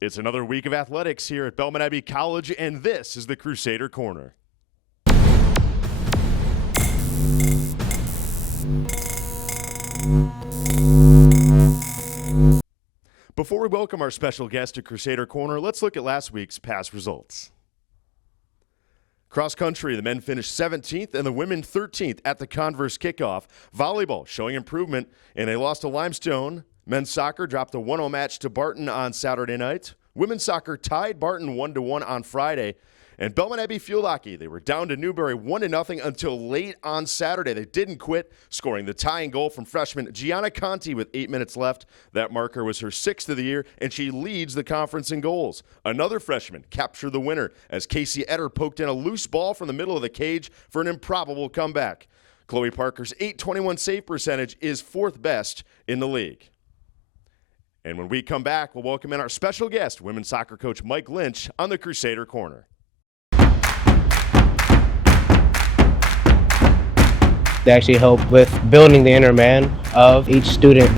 It's another week of athletics here at Belmont Abbey College, and this is the Crusader Corner. Before we welcome our special guest to Crusader Corner, let's look at last week's past results. Cross country, the men finished 17th and the women 13th at the Converse kickoff. Volleyball showing improvement, and they lost to Limestone. Men's soccer dropped a 1-0 match to Barton on Saturday night. Women's soccer tied Barton 1-1 on Friday. And Belmont Abbey field hockey, they were down to Newbury 1-0 until late on Saturday. They didn't quit, scoring the tying goal from freshman Gianna Conti with 8 minutes left. That marker was her 6th of the year, and she leads the conference in goals. Another freshman captured the winner as Casey Etter poked in a loose ball from the middle of the cage for an improbable comeback. Chloe Parker's .821 save percentage is 4th best in the league. And when we come back, we'll welcome in our special guest, women's soccer coach Mike Lynch, on the Crusader Corner. They actually help with building the inner man of each student.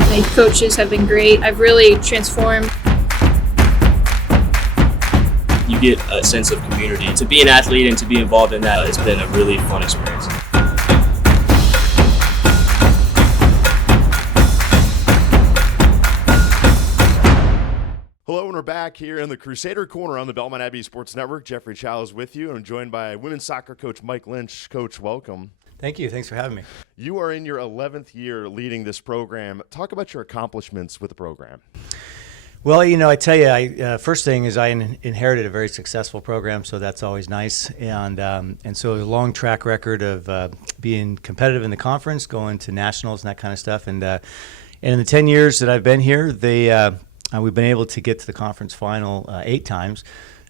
My coaches have been great. I've really transformed. You get a sense of community. To be an athlete and to be involved in that has been a really fun experience. Hello, and we're back here in the Crusader Corner on the Belmont Abbey Sports Network. Jeffrey Chow is with you, and I'm joined by women's soccer coach Mike Lynch. Coach, welcome. Thank you. Thanks for having me. You are in your 11th year leading this program. Talk about your accomplishments with the program. Well, I tell you, first thing is I inherited a very successful program, so that's always nice. And so a long track record of being competitive in the conference, going to nationals and that kind of stuff. And in the 10 years that I've been here, we've been able to get to the conference final 8 times.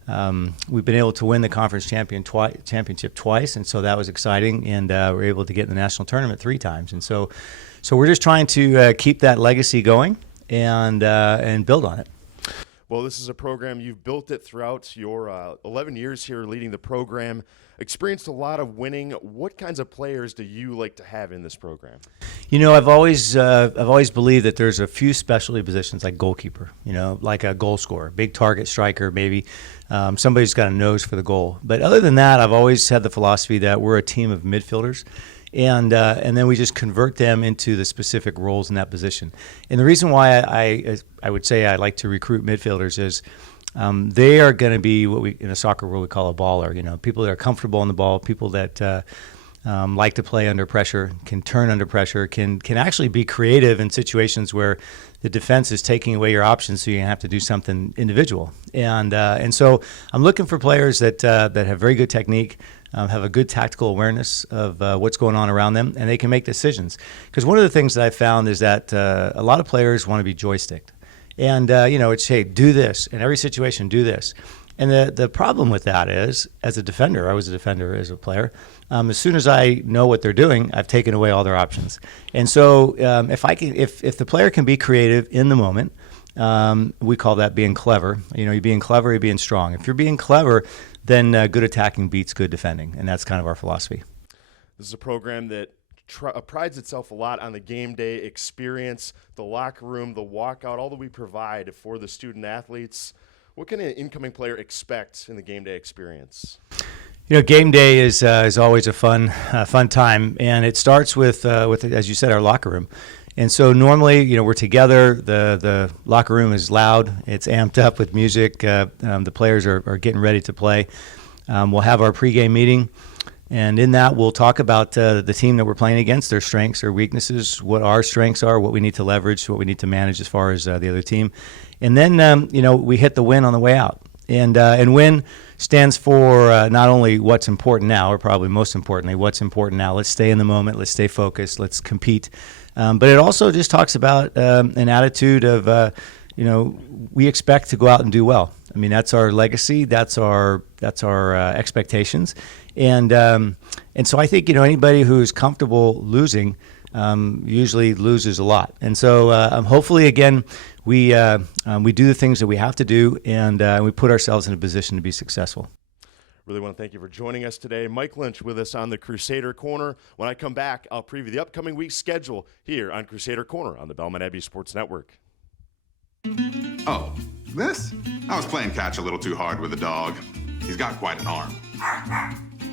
We've been able to win the conference championship twice, and so that was exciting. And we're able to get in the national tournament 3 times. And so we're just trying to keep that legacy going and build on it. Well, this is a program, you've built it throughout your 11 years here leading the program, experienced a lot of winning. What kinds of players do you like to have in this program? I've always believed that there's a few specialty positions like goalkeeper, like a goal scorer, big target striker, maybe somebody's got a nose for the goal. But other than that, I've always had the philosophy that we're a team of midfielders. And then we just convert them into the specific roles in that position. And the reason why I would say I like to recruit midfielders is they are going to be what we in a soccer world we call a baller. People that are comfortable on the ball, people that like to play under pressure, can turn under pressure, can actually be creative in situations where the defense is taking away your options, so you have to do something individual. And so I'm looking for players that have very good technique. Have a good tactical awareness of what's going on around them, and they can make decisions. Because one of the things that I found is that a lot of players want to be joysticked. And, it's, hey, do this. In every situation, do this. And the problem with that is, as a defender, I was a defender as a player, as soon as I know what they're doing, I've taken away all their options. And so if the player can be creative in the moment, we call that being clever. You're being clever, you're being strong. If you're being clever, then good attacking beats good defending, and that's kind of our philosophy. This is a program that prides itself a lot on the game day experience, the locker room, the walkout, all that we provide for the student athletes. What can an incoming player expect in the game day experience? Game day is always a fun time, and it starts with as you said, our locker room. And so normally, we're together. The locker room is loud. It's amped up with music. The players are getting ready to play. We'll have our pregame meeting, and in that, we'll talk about the team that we're playing against, their strengths, their weaknesses, what our strengths are, what we need to leverage, what we need to manage as far as the other team. And then, we hit the win on the way out. And win stands for not only what's important now, or probably most importantly, what's important now. Let's stay in the moment. Let's stay focused. Let's compete. But it also just talks about an attitude of, we expect to go out and do well. I mean, that's our legacy. That's our expectations. And so I think, anybody who's comfortable losing usually loses a lot. And so hopefully, again, we do the things that we have to do, and we put ourselves in a position to be successful. Really want to thank you for joining us today. Mike Lynch with us on the Crusader Corner. When I come back, I'll preview the upcoming week's schedule here on Crusader Corner on the Belmont Abbey Sports Network. Oh, this? I was playing catch a little too hard with the dog. He's got quite an arm.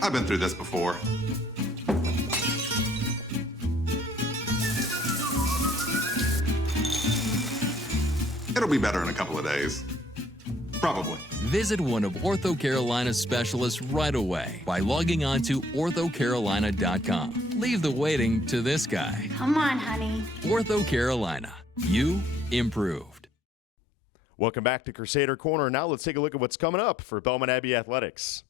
I've been through this before. It'll be better in a couple of days. Probably. Visit one of Ortho Carolina's specialists right away by logging on to orthocarolina.com. Leave the waiting to this guy. Come on, honey. Ortho Carolina. You improved. Welcome back to Crusader Corner. Now let's take a look at what's coming up for Belmont Abbey Athletics.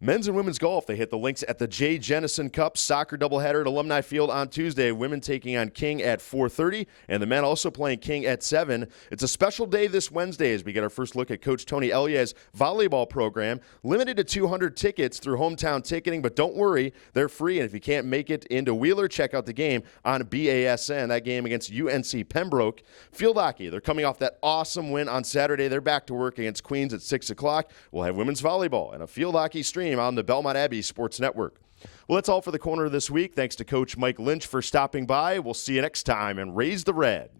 Men's and women's golf, they hit the links at the Jay Jennison Cup soccer doubleheader at Alumni Field on Tuesday. Women taking on King at 4:30, and the men also playing King at 7. It's a special day this Wednesday as we get our first look at Coach Tony Ellier's volleyball program. Limited to 200 tickets through hometown ticketing, but don't worry, they're free. And if you can't make it into Wheeler, check out the game on BASN, that game against UNC Pembroke. Field hockey, they're coming off that awesome win on Saturday. They're back to work against Queens at 6 o'clock. We'll have women's volleyball and a field hockey stream on the Belmont Abbey Sports Network. Well, that's all for the corner this week. Thanks to Coach Mike Lynch for stopping by. We'll see you next time, and raise the red.